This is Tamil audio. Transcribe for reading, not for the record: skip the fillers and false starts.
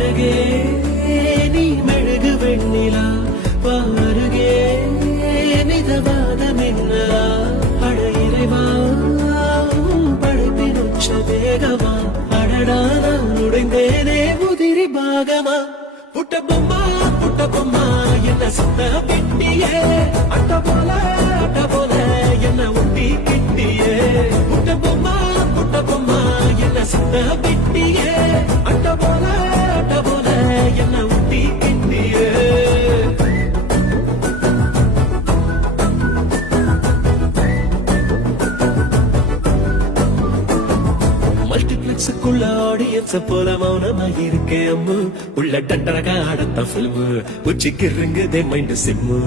அழகே நீ மெழுகு வெண்ணிலா பாருகே மிதவாத மின்னலா அட இறைவா படைப்பின் உச்ச வேகமா அடடா நான் உடைந்தேனே உதிரி பாகமா புட்ட பொம்மா என்ன சொந்த பெட்டியே அட்ட போல என்ன ஒட்டி கிட்டியே புட்ட பொம்மா என்ன சொந்த பெட்டியே அட்ட போல என்ன ஒட்டி கிட்டியே மல்டிபிளெக்ஸுக்குள்ள ஆடியன்ஸ் போல மௌனமா இருக்கேன் அம்மு உள்ள டண்டரக ஆடத்தான் ஃபில்மு உச்சிக்கு இருங்குதே மைண்ட் சிம்மு